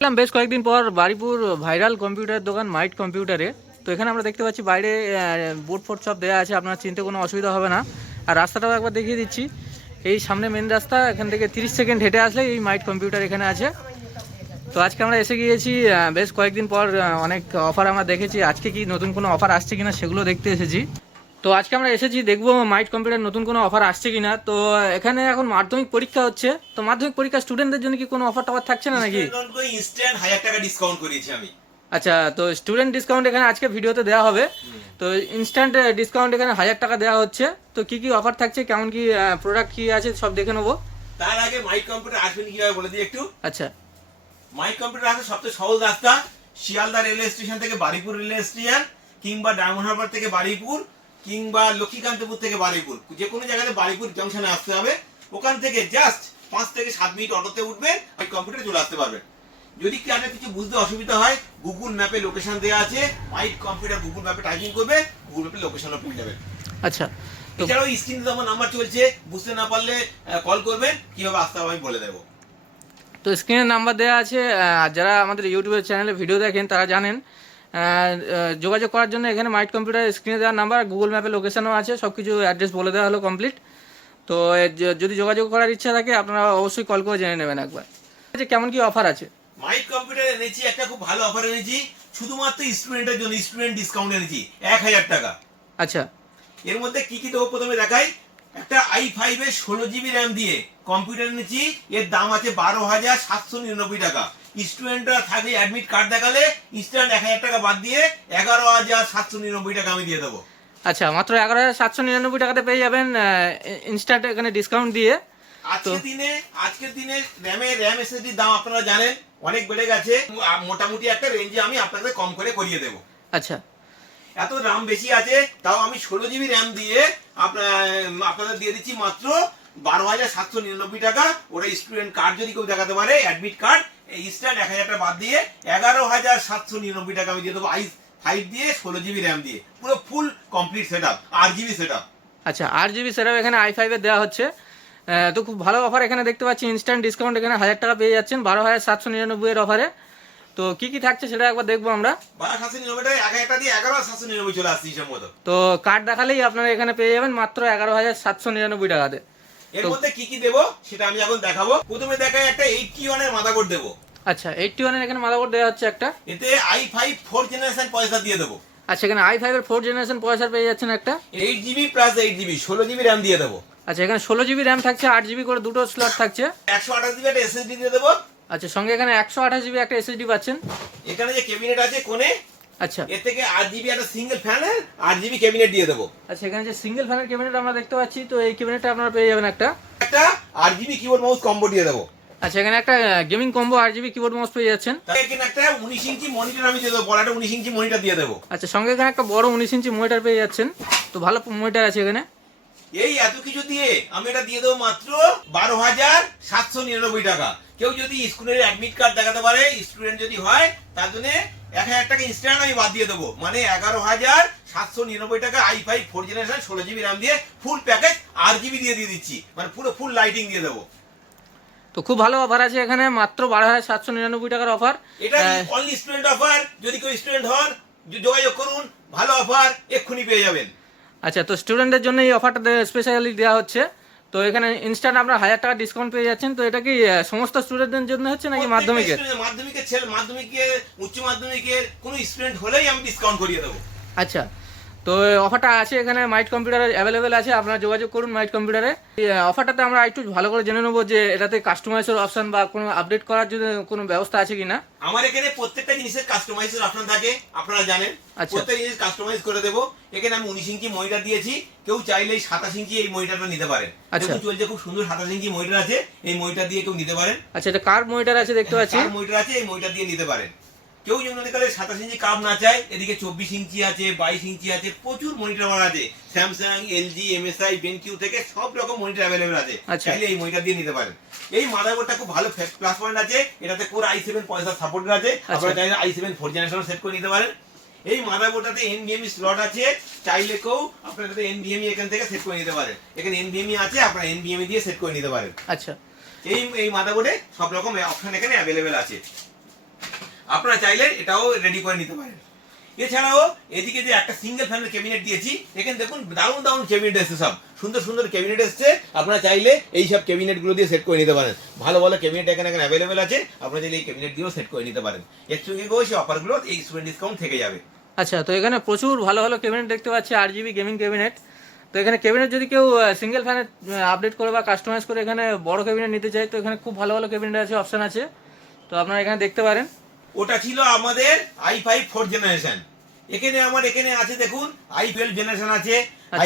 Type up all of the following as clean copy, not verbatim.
বেশ কয়েকদিন পর বারিপুর ভাইরাল কম্পিউটার দোকান মাইট কম্পিউটারে। তো এখানে আমরা দেখতে পাচ্ছি বাইরে বোর্ড ফোর্ড সব দেওয়া আছে, আপনার চিনতে কোনো অসুবিধা হবে না। আর রাস্তাটাও একবার দেখিয়ে দিচ্ছি, এই সামনে মেন রাস্তা, এখান থেকে 30 সেকেন্ড হেঁটে আসলে এই মাইট কম্পিউটার এখানে আছে। তো আজকে আমরা এসে গিয়েছি, বেশ কয়েকদিন পর অনেক অফার আমরা দেখেছি। আজকে কি নতুন কোনো অফার আসছে কিনা সেগুলো দেখতে এসেছি। তো আজকে আমরা এসেছি দেখবো মাইট কম্পিউটার নতুন কোনো অফার আসছে কিনা। তো এখানে এখন মাধ্যমিক পরীক্ষা হচ্ছে, তো মাধ্যমিক পরীক্ষা স্টুডেন্টদের জন্য কি কোনো অফার টফার থাকছে না নাকি? ইনস্ট্যান্ট 1000 টাকা ডিসকাউন্ট করিয়েছি আমি। আচ্ছা, তো স্টুডেন্ট ডিসকাউন্ট এখানে আজকে ভিডিওতে দেওয়া হবে। তো ইনস্ট্যান্ট ডিসকাউন্ট এখানে 1000 টাকা দেওয়া হচ্ছে। তো কি কি অফার থাকছে, কেমন কি প্রোডাক্ট কি আছে সব দেখে নেবো। তার আগে মাইট কম্পিউটার আসবেন কিভাবে বলে দিই একটু। আচ্ছা, মাইট কম্পিউটার আসলে সবচেয়ে সহজ রাস্তা শিয়ালদা রেলওয়ে স্টেশন থেকে বারুইপুর রেলওয়ে স্টেশন, কিংবা ডায়মন্ড হারবার থেকে বারুইপুর, কিংবা লক্ষ্মীকান্তপুর থেকে বারুইপুর, যে কোনো জায়গাতে বারুইপুর জংশনে আসতে হবে। ওখান থেকে জাস্ট 5 থেকে 7 মিনিট অটোতে উঠবেন, মাইট কম্পিউটারে চলে আসতে পারবেন। যদি কারণে কিছু বুঝতে অসুবিধা হয়, গুগল ম্যাপে লোকেশন দেওয়া আছে, মাইট কম্পিউটার গুগল ম্যাপে টাইপিং করবে, গুগল ম্যাপে লোকেশনও পেয়ে যাবেন। আচ্ছা। এছাড়াও স্ক্রিনে আমার নাম্বার চলছে, বুঝতে না পারলে কল করবেন, কিভাবে আসতে হবে আমি বলে দেবো। তো স্ক্রিনে নাম্বার দেওয়া আছে, আর যারা আমাদের ইউটিউবের চ্যানেলে ভিডিও দেখেন তারা জানেন। যোগাযোগ করার জন্য এখানে মাইট কম্পিউটার স্ক্রিনে দেওয়ার নাম্বার, গুগল ম্যাপে লোকেশনও আছে, সব কিছু অ্যাড্রেস বলে দেওয়া হলো কমপ্লিট। তো যদি যোগাযোগ করার ইচ্ছা থাকে আপনারা অবশ্যই কল করে জেনে নেবেন একবার কেমন কি অফার আছে। মাইট কম্পিউটার এনেছি একটা খুব ভালো অফার এনেছি, শুধুমাত্র স্টুডেন্টের জন্য, স্টুডেন্ট ডিসকাউন্ট এনেছি 1000 টাকা। আচ্ছা, এর মধ্যে কি কি দেবো প্রথমে দেখাই। একটা i5 এর 16 GB র্যাম দিয়ে কম্পিউটার এনেছি, এর দাম আছে 12,799 টাকা। স্টুডেন্টরা থাকলে অ্যাডমিট কার্ড দেখালে ইনস্ট্যান্ট 1000 টাকা বাদ দিয়ে 11,799 টাকা আমি দিয়ে দেবো। আচ্ছা, মাত্র 11,799 টাকাতে পেয়ে যাবেন ইনস্ট্যান্ট এখানে ডিসকাউন্ট দিয়ে। আজকের দিনে র্যাম এসএসডি দাম আপনারা জানেন অনেক বেড়ে গেছে, মোটামুটি একটা রেঞ্জে আমি আপনাদের কম করে করিয়ে দেবো। আচ্ছা, এত দাম বেশি আছে, তাও আমি 16 GB র্যাম দিয়ে আপনাদের দিয়ে দিচ্ছি মাত্র 12,799 টাকা। ওরা স্টুডেন্ট কার্ড যদি কেউ দেখাতে পারে, অ্যাডমিট কার্ড, ইনস্ট্যান্ট 1000 টাকা বাদ দিয়ে 11,799 টাকা আমি দিয়ে দেবো। i5 দিয়ে 16 GB র্যাম দিয়ে পুরো full complete setup, 8 GB setup. আচ্ছা, 8 GB সেটআপ এখানে i5 এর দেওয়া হচ্ছে। তো খুব ভালো অফার এখানে দেখতে পাচ্ছি, ইনস্ট্যান্ট ডিসকাউন্ট এখানে 1000 টাকা পেয়ে যাচ্ছেন 12,799 এর অফারে। তো কি কি থাকছে সেটা একবার দেখবো আমরা। 12,799 টাকা 1000 টাকা দিয়ে 11,799 চলে আসছে হিসাব মতো। তো কার্ড দেখালেই আপনারা এখানে পেয়ে যাবেন মাত্র 11,799 টাকাতে। এর মধ্যে কি কি দেবো সেটা আমি এখন দেখাবো। প্রথমে দেখাই একটা 81 এর মাদারবোর্ড দেবো। আচ্ছা, 81 এর এখানে মাদারবোর্ড দেওয়া হচ্ছে একটা। এতে i5 4th জেনারেশন পয়সা দিয়ে দেবো। আচ্ছা, এখানে i5 এর 4th জেনারেশন পয়সা পেয়ে যাচ্ছেন একটা। 8 GB plus 8 GB 16 GB RAM দিয়ে দেবো। আচ্ছা, এখানে 16 GB র্যাম থাকছে, 8 GB করে দুটো স্লট থাকছে। 128 GB একটা এসএসডি দিয়ে দেবো। আচ্ছা, সঙ্গে এখানে 128 GB একটা এসএসডি পাচ্ছেন। এখানে যে ক্যাবিনেট আছে কোণে, আচ্ছা, এর থেকে 8 GB একটা সিঙ্গেল ফ্যানের 8 GB ক্যাবিনেট দিয়ে দেবো। আচ্ছা, এখানে যে সিঙ্গেল ফ্যানের ক্যাবিনেট আমরা দেখতে পাচ্ছি, তো এই ক্যাবিনেটটা আপনারা পেয়ে যাবেন একটা 8 GB কিবোর্ড মাউস কম্বো দিয়ে দেবো। আচ্ছা, এখানে একটা gaming combo 8 GB keyboard mouse পেয়ে যাচ্ছেন। এখানে একটা 19 ইঞ্চি মনিটর আমি দিয়ে দেবো, বড় একটা 19 ইঞ্চি মনিটর দিয়ে দেবো। আচ্ছা, সঙ্গে এখানে একটা বড় 19 ইঞ্চি মনিটর পেয়ে যাচ্ছেন। তো ভালো মনিটর আছে এখানে। এই এত কিছু দিয়ে আমি এটা দিয়ে দেবো মাত্র 12,799 টাকা। কেউ যদি স্কুলের অ্যাডমিট কার্ড দেখাতে পারে, স্টুডেন্ট যদি হয়, তার জন্য 1000 টাকা ইনস্ট্যান্ট আমি বাদ দিয়ে দেবো, মানে 11,799 টাকা i5 4th generation 16 GB RAM দিয়ে ফুল প্যাকেজ 8 GB দিয়ে দিচ্ছি, মানে পুরো ফুল লাইটিং দিয়ে দেবো। তো খুব ভালো অফার আছে এখানে, মাত্র 12,799 টাকার অফার। এটা অনলি স্টুডেন্ট অফার, যদি কেউ স্টুডেন্ট হন যোগাযোগ করুন, ভালো অফার এক্ষুনি পেয়ে যাবেন। আচ্ছা, তো স্টুডেন্টদের জন্য এই অফারটা স্পেশালি দেওয়া হচ্ছে। তো এখানে ইনস্ট্যান্ট আপনারা 1000 টাকা ডিসকাউন্ট পেয়ে যাচ্ছেন। তো এটা কি সমস্ত স্টুডেন্টদের জন্য হচ্ছে নাকি মাধ্যমিকের? মাধ্যমিকের ছেলে, মাধ্যমিকের, উচ্চ মাধ্যমিকের কোনো স্টুডেন্ট হলেই আমি ডিসকাউন্ট করিয়ে দেবো। আচ্ছা, তো অফারটা আছে এখানে মাইট কম্পিউটারে অ্যাভেলেবেল আছে, আপনারা যোগাযোগ করুন মাইট কম্পিউটারে। অফারটাতে আমরা একটু ভালো করে জেনে নেবো যে এটাতে কাস্টমাইজের অপশন বা কোনো আপডেট করার জন্য কোনো ব্যবস্থা আছে কিনা। আমার এখানে প্রত্যেকটা জিনিসের কাস্টমাইজের অপশন থাকে, আপনারা জানেন। আচ্ছা, প্রত্যেক জিনিস কাস্টমাইজ করে দেবো। এখানে আমি 19 ইঞ্চি মনিটর দিয়েছি, কেউ চাইলে 27 ইঞ্চি এই মনিটরটা নিতে পারেন। আচ্ছা, চলছে খুব সুন্দর 27 ইঞ্চি মনিটর আছে, এই মনিটর দিয়ে কেউ নিতে পারেন। আচ্ছা, এটা কার মনিটর আছে দেখতে পাচ্ছি। কার মনিটর আছে, এই মনিটর দিয়ে নিতে পারেন। কেউ যদি কালে 27 ইঞ্চি কাপ না চায়, এদিকে 24 ইঞ্চি আছে, 22 ইঞ্চি আছে, প্রচুর মনিটর আমার আছে। স্যামসাং, এলজি, এমএসআই, বেনকিউ থেকে সব রকম মনিটর অ্যাভেলেবেল আছে, চাইলে এই মনিটর দিয়ে নিতে পারেন। এই মাদারবোর্ডটা খুব ভালো প্লাস পয়েন্ট আছে, এটাতে কোর i7 পয়সা সাপোর্টেড আছে, আপনারা চাইলে i7 4th জেনারেশন সেট করে নিতে পারেন। এই মাদারবোর্ডটাতে এনভিএমই স্লট আছে, চাইলে কেউ আপনারা এনভিএমই এখান থেকে সেট করে নিতে পারেন। এখানে এনভিএমই আছে, আপনারা এনভিএমই দিয়ে সেট করে নিতে পারেন। আচ্ছা, এই মাদারবোর্ডে সব রকম অপশন এখানে অ্যাভেলেবেল আছে। আপনারা চাইলে এটাও রেডি করে নিতে পারেন। এছাড়াও এদিকে যে একটা সিঙ্গেল ফ্যানের ক্যাবিনেট দিয়েছি, এখানে দেখুন দারুণ দারুণ ক্যাবিনেট এসছে, সব সুন্দর সুন্দর ক্যাবিনেট এসছে। আপনারা চাইলে এই সব ক্যাবিনেটগুলো দিয়ে সেট করে নিতে পারেন। ভালো ভালো ক্যাবিনেট এখানে অ্যাভেলেবেল আছে, আপনারা চাইলে এই ক্যাবিনেট দিয়েও সেট করে নিতে পারেন। এর সঙ্গে সেই অফারগুলো এই স্টুডেন্ট ডিসকাউন্ট থেকে যাবে। আচ্ছা, তো এখানে প্রচুর ভালো ভালো ক্যাবিনেট দেখতে পাচ্ছি, 8GB গেমিং ক্যাবিনেট। তো এখানে ক্যাবিনেট যদি কেউ সিঙ্গেল ফ্যানে আপডেট করে বা কাস্টমাইজ করে এখানে বড় ক্যাবিনেট নিতে চায়, তো এখানে খুব ভালো ভালো ক্যাবিনেট আছে, অপশন আছে, তো আপনারা এখানে দেখতে পারেন। ওটা ছিল আমাদের i5 4th জেনারেশন। এখানে আছে দেখুন i12 জেনারেশন আছে,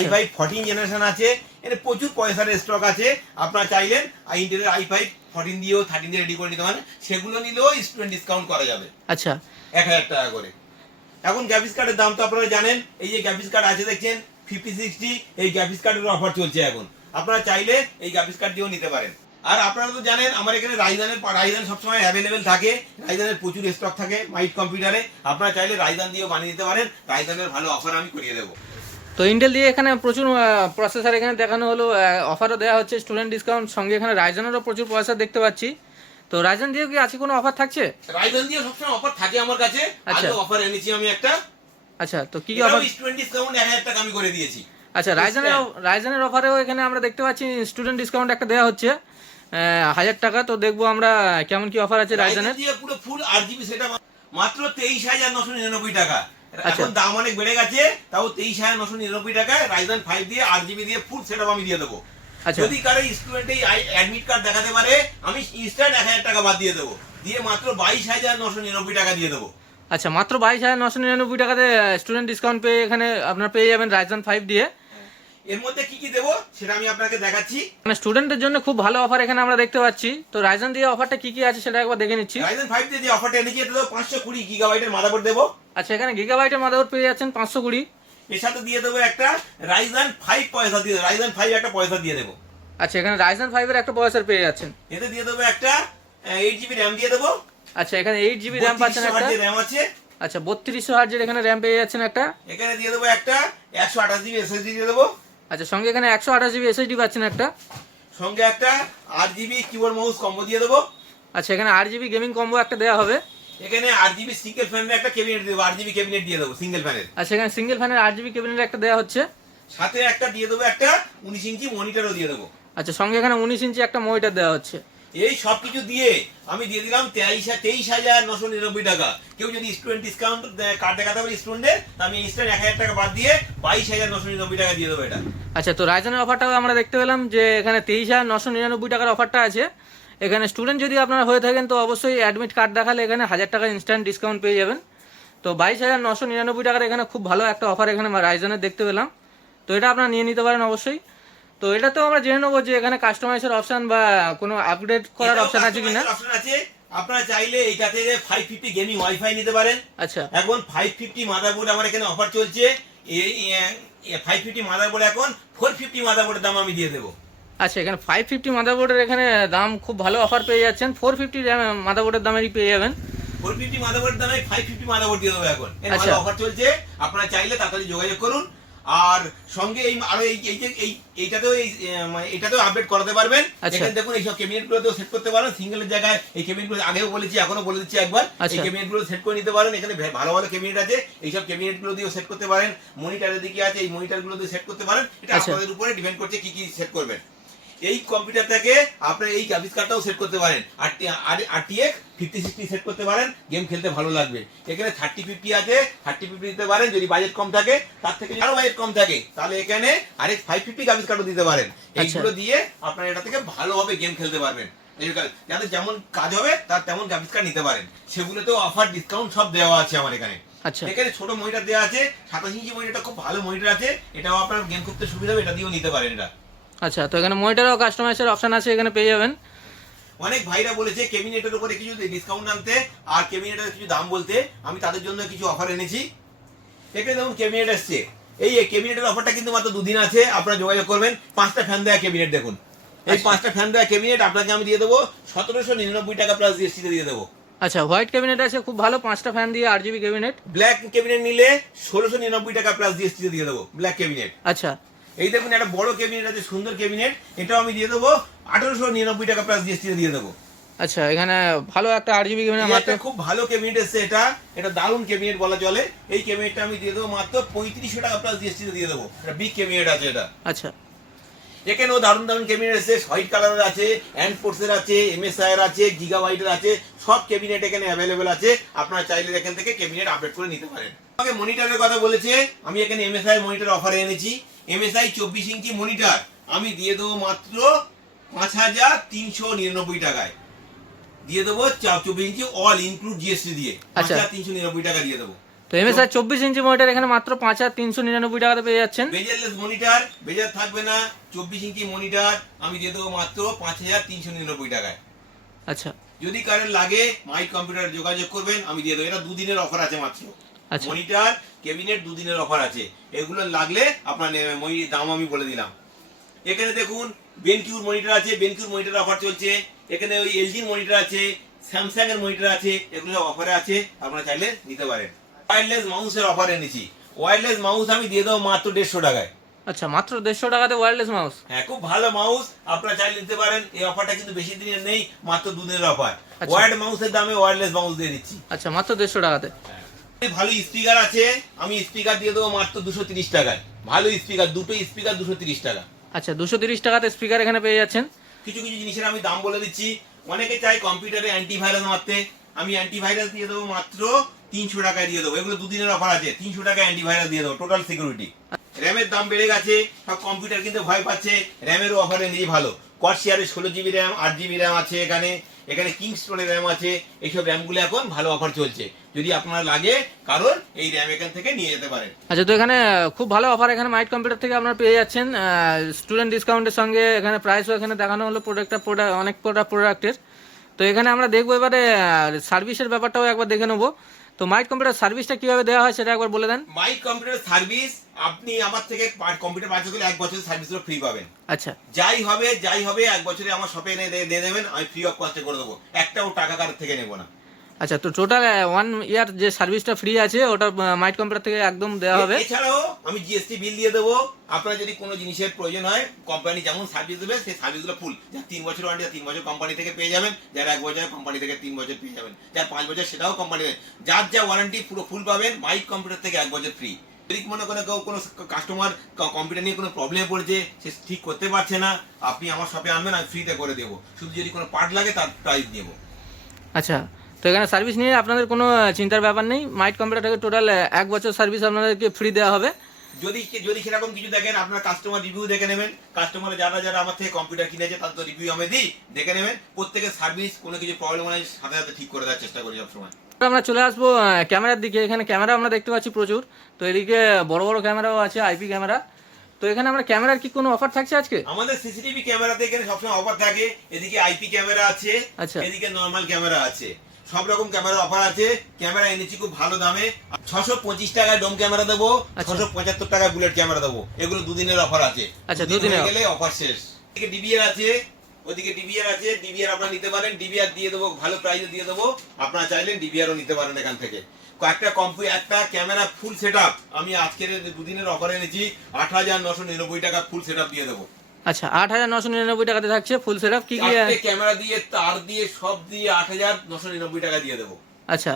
i5 14 জেনারেশন আছে। এখানে প্রচুর পয়সার স্টক আছে। আপনারা চাইলেন ইন্টেলের i5 14 দিয়েও 13 দিয়ে রেডি করে নিতে পারেন, সেগুলো নিলেও স্টুডেন্ট ডিসকাউন্ট করা যাবে। আচ্ছা, 1000 টাকা করে। এখন গ্রাফিক্স কার্ডের দাম তো আপনারা জানেন, এই যে গ্রাফিক্স কার্ড আছে দেখছেন 5060, এই গ্রাফিক্স কার্ডের অফার চলছে এখন। আপনারা চাইলে এই গ্রাফিক্স কার্ড দিয়েও নিতে পারেন। আর আপনারা তো জানেন আমার এখানে রাইজান সবসময় অ্যাভেলেবেল থাকে, রাইজানের প্রচুর স্টক থাকে মাইট কম্পিউটারে। আপনারা চাইলে রাইজান দিয়েও বানিয়ে দিতে পারেন, রাইজানের ভালো অফার আমি করিয়ে দেবো। তো ইন্টেল দিয়ে এখানে প্রচুর প্রসেসর এখানে দেখানো হলো, অফারও দেওয়া হচ্ছে, স্টুডেন্ট ডিসকাউন্ট, সঙ্গে এখানে রাইজানেরও প্রচুর প্রসেসর দেখতে পাচ্ছি। তো রাইজান দিয়ে কি আছে কোনো অফার থাকছে? রাইজান দিয়ে সবসময় অফার থাকে আমার কাছে। আজকে অফার এনেছি আমি একটা। আচ্ছা, তো কি অফার? স্টুডেন্ট ডিসকাউন্ট 1000 টাকা আমি করে দিয়েছি। আচ্ছা, রাইজানের অফারেও এখানে আমরা দেখতে পাচ্ছি স্টুডেন্ট ডিসকাউন্ট একটা দেওয়া হচ্ছে 1000 টাকা। তো দেখবো আমরা কেমন কি অফার আছে রাইজানের। পুরো ফুল 8GB সেটা মাত্র 23,999 টাকা। এখন দাম অনেক বেড়ে গেছে, তাও 23,999 টাকায় রাইজান 5 দিয়ে 8GB দিয়ে ফুল সেটআপ আমি দিয়ে দেবো। যদি কারো স্টুডেন্ট এই অ্যাডমিট কার্ড দেখাতে পারে, আমি ইনস্ট্যান্ট 1000 টাকা বাদ দিয়ে দেবো, দিয়ে মাত্র 22,999 টাকা দিয়ে দেবো। আচ্ছা, মাত্র 22,999 টাকাতে স্টুডেন্ট ডিসকাউন্ট পেয়ে এখানে আপনারা পেয়ে যাবেন রাইজান 5 দিয়ে। এর মধ্যে কি কি দেবো সেটা আমি আপনাকে দেখাচ্ছি। মানে স্টুডেন্টদের জন্য খুব ভালো অফার এখানে আমরা দেখতে পাচ্ছি। তো রাইজান দিয়ে অফারটা কি কি আছে সেটা একবার দেখে নিচ্ছি। রাইজান 5 দিয়ে যে অফারটা এনেছি, এটা তো 520 গিগাবাইটের মাদারবোর্ড দেবো। আচ্ছা, এখানে গিগাবাইটের মাদারবোর্ড পেয়ে যাচ্ছেন 520। এর সাথে দিয়ে দেবো একটা রাইজান 5 পয়সা দিয়ে, রাইজান 5 একটা পয়সা দিয়ে দেবো। আচ্ছা, এখানে রাইজান 5 এর একটা প্রসেসর পেয়ে যাচ্ছেন। এতে দিয়ে দেবো একটা 8GB র্যাম দিয়ে দেবো। আচ্ছা, এখানে 8GB র্যাম পাচ্ছেন একটা। র্যাম আছে। আচ্ছা, 3200 হার্জের এখানে র্যাম পেয়ে যাচ্ছেন একটা। এখানে দিয়ে দেবো একটা 128GB SSD দিয়ে দেবো। আচ্ছা, সঙ্গে এখানে 128GB SSD পাচ্ছেন একটা। সঙ্গে একটা 8GB কিবোর্ড মাউস কম্বো দিয়ে দেবো। আচ্ছা, এখানে 8GB গেমিং কম্বো একটা দেওয়া হবে। এখানে 8GB সিঙ্গেল ফ্যানের একটা ক্যাবিনেট দেবো, 8GB ক্যাবিনেট দিয়ে দেবো সিঙ্গেল ফ্যানের। আচ্ছা, এখানে সিঙ্গেল ফ্যানের 8GB ক্যাবিনেট একটা দেওয়া হচ্ছে। সাথে একটা দিয়ে দেবো একটা 19 ইঞ্চি মনিটরও দিয়ে দেবো। আচ্ছা, সঙ্গে এখানে 19 ইঞ্চি একটা মনিটর দেওয়া হচ্ছে। এই সব কিছু দিয়ে আমি দিয়ে দিলাম 23,999 টাকা। কেউ যদি স্টুডেন্ট ডিসকাউন্ট কার্ড দেখাতে পারে স্টুডেন্টের, আমি ইনস্ট্যান্ট 1000 টাকা বাদ দিয়ে 22,999 টাকা দিয়ে দেবো এটা। আচ্ছা, তো রাইজানের অফারটাও আমরা দেখতে পেলাম যে এখানে 23,999 টাকার অফারটা আছে। এখানে স্টুডেন্ট যদি আপনারা হয়ে থাকেন তো অবশ্যই অ্যাডমিট কার্ড দেখালে এখানে 1000 টাকা ইনস্ট্যান্ট ডিসকাউন্ট পেয়ে যাবেন। তো 22,999 টাকার এখানে খুব ভালো একটা অফার এখানে রাইজানের দেখতে পেলাম। তো এটা আপনারা নিয়ে নিতে পারেন অবশ্যই। তো এটা তো আমরা জেনে নেবো যে এখানে কাস্টমাইজের অপশন বা কোনো আপগ্রেড করার অপশন আছে কিনা। অপশন আছে, আপনারা চাইলে এইটাতে 550 গেমিং ওয়াইফাই নিতে পারেন। আচ্ছা, এখন 550 মাদারবোর্ড আমার এখানে অফার চলছে। এই 550 মাদারবোর্ড এখন 450 মাদারবোর্ডের দাম আমি দিয়ে দেবো। আচ্ছা, এখানে 550 মাদারবোর্ডের এখানে দাম খুব ভালো অফার পেয়ে যাচ্ছেন। 450 মাদারবোর্ডের দামেরই পেয়ে যাবেন। 450 মাদারবোর্ডের দামে 550 মাদারবোর্ড দিয়ে দেবো এখন। এর ভালো অফার চলছে, আপনারা চাইলে তাড়াতাড়ি যোগাযোগ করুন। আর সঙ্গে এই আরো এইটাতেও আপডেট করাতে পারবেন। এখানে দেখুন এইসব ক্যাবিনেট গুলোতেও সেট করতে পারেন সিঙ্গেলের জায়গায়। এই ক্যাবিনেট গুলো আগেও বলেছি, এখনো বলে দিচ্ছি একবার, এই ক্যাবিনেট গুলো সেট করে নিতে পারেন। এখানে ভালো ভালো ক্যাবিনেট আছে, এইসব ক্যাবিনেট গুলো দিয়েও সেট করতে পারেন। মনিটরের দিকে আছে, এই মনিটর গুলো দিয়ে সেট করতে পারেন। এটা আপনাদের উপরে ডিপেন্ড করছে কি কি সেট করবেন। এই কম্পিউটার থেকে আপনারা এই গ্রাফিক্স কার্ডটাও সেট করতে পারেন, RTX 5060 সেট করতে পারেন, গেম খেলতে ভালো লাগবে। এখানে 3050 আছে, 3050 দিতে পারেন। যদি বাজেট কম থাকে, তার থেকে আরো বাজেট কম থাকে, তাহলে এখানে RX 550 গ্রাফিক্স কার্ডও দিতে পারেন। এইগুলো দিয়ে আপনারা এটা থেকে ভালোভাবে গেম খেলতে পারবেন। যাতে যেমন কাজ হবে তার তেমন গ্রাফিক্স কার্ড নিতে পারেন। সেগুলোতেও অফার ডিসকাউন্ট সব দেওয়া আছে আমার এখানে। এখানে ছোট মনিটর দেওয়া আছে, 27 ইঞ্চি মনিটরটা খুব ভালো মনিটর আছে, এটাও আপনার গেম করতে সুবিধা হবে, এটা দিয়েও নিতে পারেন এটা। আচ্ছা, তো এখানে মনিটরও কাস্টমাইজের অপশন আছে, এখানে পেয়ে যাবেন। অনেক ভাইরা বলেছে ক্যাবিনেটের উপরে কিছু ডিসকাউন্ট আনতে আর ক্যাবিনেটের কিছু দাম বলতে, আমি তাদের জন্য কিছু অফার এনেছি। এখানে দেখুন ক্যাবিনেট আসছে, এই ক্যাবিনেটের অফারটা কিন্তু মাত্র 2 দিন আছে, আপনারা যোগাযোগ করবেন। 5টা ফ্যান দেওয়া ক্যাবিনেট দেখুন, এই 5টা ফ্যান দেওয়া ক্যাবিনেট আপনাকে আমি দিয়ে দেবো 1799 টাকা প্লাস জিএসটি দিয়ে দেবো। আচ্ছা, হোয়াইট ক্যাবিনেট আছে খুব ভালো, 5টা ফ্যান দিয়ে 8GB ক্যাবিনেট। ব্ল্যাক ক্যাবিনেট নিলে 1699 টাকা প্লাস জিএসটি দিয়ে দেবো ব্ল্যাক ক্যাবিনেট। আচ্ছা, এই দেখুন একটা বড় ক্যাবিনেট আছে, সুন্দর ক্যাবিনেট, এটাও আমি দিয়ে দেবো 1899 টাকা প্লাস জিএসটি দিয়ে দেবো। আচ্ছা, এখানে ভালো একটা 8GB ক্যামেরা মাত্র। একটা খুব ভালো ক্যাবিনেট এসছে, এটা দারুণ ক্যাবিনেট বলা চলে। এই ক্যাবিনেটটা আমি দিয়ে দেবো মাত্র 3500 টাকা প্লাস জিএসটি দিয়ে দেবো। এটা বিগ ক্যাবিনেট আছে এটা। আচ্ছা, এখানেও দারুণ দারুণ ক্যাবিনেট এসছে, হোয়াইট কালারের আছে, অ্যান্ড ফোর্সের আছে, এমএসআই এর আছে, গিগাবাইটের আছে, সব ক্যাবিনেট এখানে অ্যাভেলেবেল আছে। আপনারা চাইলে এখান থেকে ক্যাবিনেট আপডেট করে নিতে পারেন। আমাকে মনিটরের কথা বলেছে, আমি এখানে এমএসআই মনিটর অফারে এনেছি। এমএসআই 24 ইঞ্চি মনিটর আমি দিয়ে দেবো মাত্র 5399 টাকায়। দিয়ে দেবো 24 ইঞ্চি অল ইনক্লুড জিএসটি দিয়ে 5399 টাকা দিয়ে দেবো। তো এমএসআই 24 ইঞ্চি মনিটর এখানে মাত্র 5399 টাকাতে পেয়ে যাচ্ছেন। বেজারলেস মনিটর, বেজার থাকবে না, 24 ইঞ্চি মনিটর আমি দিয়ে দেবো মাত্র 5399 টাকায়। আচ্ছা, যদি কারেন্ট লাগে মাই কম্পিউটার যোগাযোগ করবেন, আমি দিয়ে দেবো। এটা 2 দিনের অফার আছে মাত্র। আচ্ছা, মনিটর ক্যাবিনেট 2 দিনের অফার আছে, এগুলো লাগলে আপনার দাম আমি বলে দিলাম। এখানে দেখুন বেনকিউর মনিটর আছে, বেনকিউর মনিটর অফার চলছে। এখানে ওই এলজির মনিটর আছে, স্যামসাং এর মনিটর আছে, এগুলো অফারে আছে, আপনারা চাইলে নিতে পারেন। ওয়্যারলেস মাউসের অফার এনেছি। ওয়্যারলেস মাউস আমি দিয়ে দেবো মাত্র 150 টাকায়। আচ্ছা, মাত্র 150 টাকাতে ওয়্যারলেস মাউস। হ্যাঁ, খুব ভালো মাউস, আপনারা চাইলে নিতে পারেন। এই অফারটা কিন্তু বেশি দিনের নেই, মাত্র 2 দিনের অফার। ওয়্যার্ড মাউসের দামে ওয়্যারলেস মাউস দিয়ে দিচ্ছি। আচ্ছা, মাত্র 150 টাকাতে। ভালো স্পিকার আছে, আমি স্পিকার দিয়ে দেবো মাত্র 230 টাকায়। ভালো স্পিকার, দুটো স্পিকার 230 টাকা। আচ্ছা, 230 টাকাতে স্পিকার এখানে পেয়ে যাচ্ছেন। কিছু কিছু জিনিসের আমি দাম বলে দিচ্ছি। অনেকে চাই কম্পিউটারে অ্যান্টিভাইরাস মারতে, আমি অ্যান্টিভাইরাস দিয়ে দেবো মাত্র 300 টাকায় দিয়ে দেবো। এগুলো 2 দিনের অফার আছে, 300 টাকায় অ্যান্টিভাইরাস দিয়ে দেবো, টোটাল সিকিউরিটি। র্যামের দাম বেড়ে গেছে, সব কম্পিউটার কিন্তু ভয় পাচ্ছে, র্যামেরও অফারে নেই ভালো। কর্সিয়ারের 16GB র্যাম, 8GB র্যাম আছে এখানে। এখানে কিংস্টোনের র্যাম আছে। এইসব র্যামগুলো এখন ভালো অফার চলছে, যদি আপনার লাগে কারণ এই র্যাম এখান থেকে নিয়ে যেতে পারেন। আচ্ছা, তো এখানে খুব ভালো অফার এখানে মাইট কম্পিউটার থেকে আপনারা পেয়ে যাচ্ছেন স্টুডেন্ট ডিসকাউন্টের সঙ্গে। এখানে প্রাইসও এখানে দেখানো হলো অনেক প্রোডাক্টের। তো এখানে আমরা দেখবো এবারে সার্ভিসের ব্যাপারটাও একবার দেখে নেবো। তো মাইট কম্পিউটার সার্ভিসটা কিভাবে দেওয়া হয় সেটা একবার বলে দেন। মাইট কম্পিউটার সার্ভিস আপনি আমার থেকে কম্পিউটার পারচেজ করলে 1 বছরের সার্ভিস ফ্রি পাবেন। আচ্ছা, যাই হবে 1 বছরে আমার শপে এনে দিয়ে দেবেন, আমি ফ্রি অফ কস্টে করে দেবো, একটাও টাকা কারোর থেকে নেবো না। আচ্ছা, তো টোটাল 1 ইয়ার যে সার্ভিসটা ফ্রি আছে ওটা মাইট কম্পিউটার থেকে একদম দেওয়া হবে। এছাড়াও আমি জিএসটি বিল দিয়ে দেবো। আপনার যদি কোনো জিনিসের প্রয়োজন হয়, কোম্পানি যেমন সার্ভিস দেবে সেই সার্ভিসগুলো ফুল, যার 3 বছর ওয়ারেন্টি 3 বছর কোম্পানি থেকে পেয়ে যাবেন, যার 1 বছর কোম্পানি থেকে 3 বছর পেয়ে যাবেন, যার 5 বছর সেটাও কোম্পানি দেবে। যার যা ওয়ারেন্টি পুরো ফুল পাবেন, মাইট কম্পিউটার থেকে 1 বছর ফ্রি। যদি মনে করেন কোনো কাস্টমার কম্পিউটার নিয়ে কোনো প্রবলেমে পড়েছে, সে ঠিক করতে পারছে না, আপনি আমার শপে আনবেন, আমি ফ্রিতে করে দেবো। শুধু যদি কোনো পার্ট লাগে তার প্রাইস দেবো। আচ্ছা, তো এখানে সার্ভিস নিয়ে আপনাদের কোনো চিন্তার ব্যাপার নেই। মাইট কম্পিউটার থেকে টোটাল 1 বছর সার্ভিস আপনাদেরকে ফ্রি দেওয়া হবে। যদি সেরকম কিছু দেখেন, আপনার কাস্টমার রিভিউ দেখে নেবেন। কাস্টমার যারা আমার থেকে কম্পিউটার কিনেছে তাদের তো রিভিউ আমি দিই, দেখে নেবেন। প্রত্যেকের সার্ভিস কোনো কিছু প্রবলেম হলে সাথে সাথে ঠিক করে দেওয়ার চেষ্টা করি সবসময়। আমরা চলে আসবো ক্যামেরার দিকে। এখানে ক্যামেরা আমরা দেখতে পাচ্ছি প্রচুর। তো এদিকে বড় বড় ক্যামেরাও আছে, আইপি ক্যামেরা। তো এখানে আমরা ক্যামেরার কি কোনো অফার থাকছে আজকে? আমাদের সিসিটিভি ক্যামেরাতে এখানে সবসময় অফার থাকে। এদিকে আইপি ক্যামেরা আছে, আচ্ছা, এদিকে নরমাল ক্যামেরা আছে, সব রকম ক্যামেরা অফার আছে। ক্যামেরা এনেছি খুব ভালো দামে, 625 টাকায় ডোম ক্যামেরা দেবো, 675 টাকায় বুলেট ক্যামেরা দেবো। এগুলো 2 দিনের অফার আছে। আচ্ছা, 2 দিনের গেলে অফার শেষ। এদিকে ডিবিআর আছে, ওদিকে ডিবিআর আছে, ডিবিআর আপনারা নিতে পারেন। ডিবিআর দিয়ে দেবো, ভালো প্রাইসে দিয়ে দেবো। আপনারা চাইলেন ডিবিআরও নিতে পারেন এখান থেকে। একটা ক্যামেরা ফুল সেটআপ আমি আজকের 2 দিনের অফার এনেছি, 8999 টাকা ফুল সেটআপ দিয়ে দেবো। আচ্ছা, 8999 টাকাতে থাকছে ফুল সেটআপ। কি কি ক্যামেরা দিয়ে, তার দিয়ে, সব দিয়ে 8999 টাকা দিয়ে দেবো। আচ্ছা,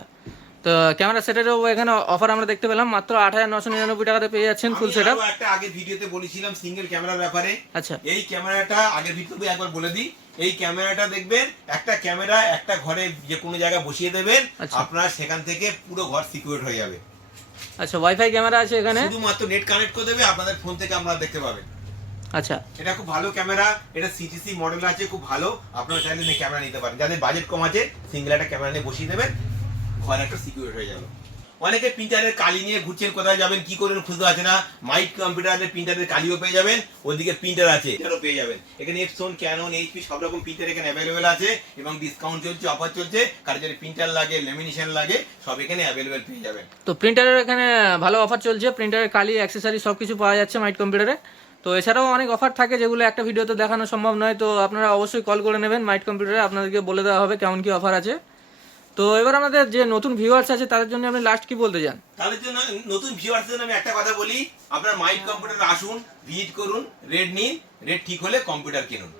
তো ক্যামেরা সেটেরও এখানে অফার আমরা দেখতে পেলাম, মাত্র 8999 টাকাতে পেয়ে যাচ্ছেন ফুল সেটআপ। আমি একটা আগের ভিডিওতে বলেছিলাম সিঙ্গেল ক্যামেরার ব্যাপারে। আচ্ছা, এই ক্যামেরাটা আগের ভিডিওতে একবার বলে দিই। এই ক্যামেরাটা দেখবেন, একটা ক্যামেরা একটা ঘরে যে কোনো জায়গায় বসিয়ে দেবেন, আপনার সেখান থেকে পুরো ঘর সিকিউর হয়ে যাবে। আচ্ছা, ওয়াইফাই ক্যামেরা আছে এখানে, শুধুমাত্র নেট কানেক্ট করে দেবে, আপনাদের ফোন থেকে আপনারা দেখতে পাবেন। আচ্ছা, এটা খুব ভালো ক্যামেরা, এটা সিটিসি মডেল আছে, খুব ভালো। আপনারা চাইলে এই ক্যামেরা নিতে পারেন। যাদের বাজেট কম আছে, সিঙ্গেল একটা ক্যামেরা নিয়ে বসিয়ে দেবেন, ঘর একটা সিকিউর হয়ে যাবে। অনেকে প্রিন্টারের কালি নিয়ে ঘুরছেন, কোথায় যাবেন কি করবেন খুঁজতে আছে না, মাইট কম্পিউটারের প্রিন্টারের কালিও পেয়ে যাবেন, ওদিকে প্রিন্টার আছে এটাও পেয়ে যাবেন। এখানে এপসন, ক্যানন, এইচপি সব রকম প্রিন্টার এখানে অ্যাভেলেবেল আছে এবং ডিসকাউন্ট চলছে, অফার চলছে। কারো যদি প্রিন্টার লাগে, ল্যামিনেশন লাগে, সব এখানে অ্যাভেলেবেল পেয়ে যাবেন। তো প্রিন্টারের এখানে ভালো অফার চলছে, প্রিন্টারের কালি, অ্যাক্সেসরি সব কিছু পাওয়া যাচ্ছে মাইট কম্পিউটারে। তো এছাড়াও অনেক অফার থাকে যেগুলো একটা ভিডিওতে দেখানো সম্ভব নয়। তো আপনারা অবশ্যই কল করে নেবেন মাইট কম্পিউটারে, আপনাদেরকে বলে দেওয়া হবে কেমন কি অফার আছে। তো এবার আমাদের যে নতুন ভিউয়ার্স আছে তাদের জন্য আপনি লাস্ট কি বলতে চান? তাদের জন্য, নতুন ভিউয়ার্সদের জন্য আমি একটা কথা বলি, আপনারা মাইট কম্পিউটার আসুন, ভিজিট করুন, রেট নিন, রেট ঠিক হলে কম্পিউটার কিনুন।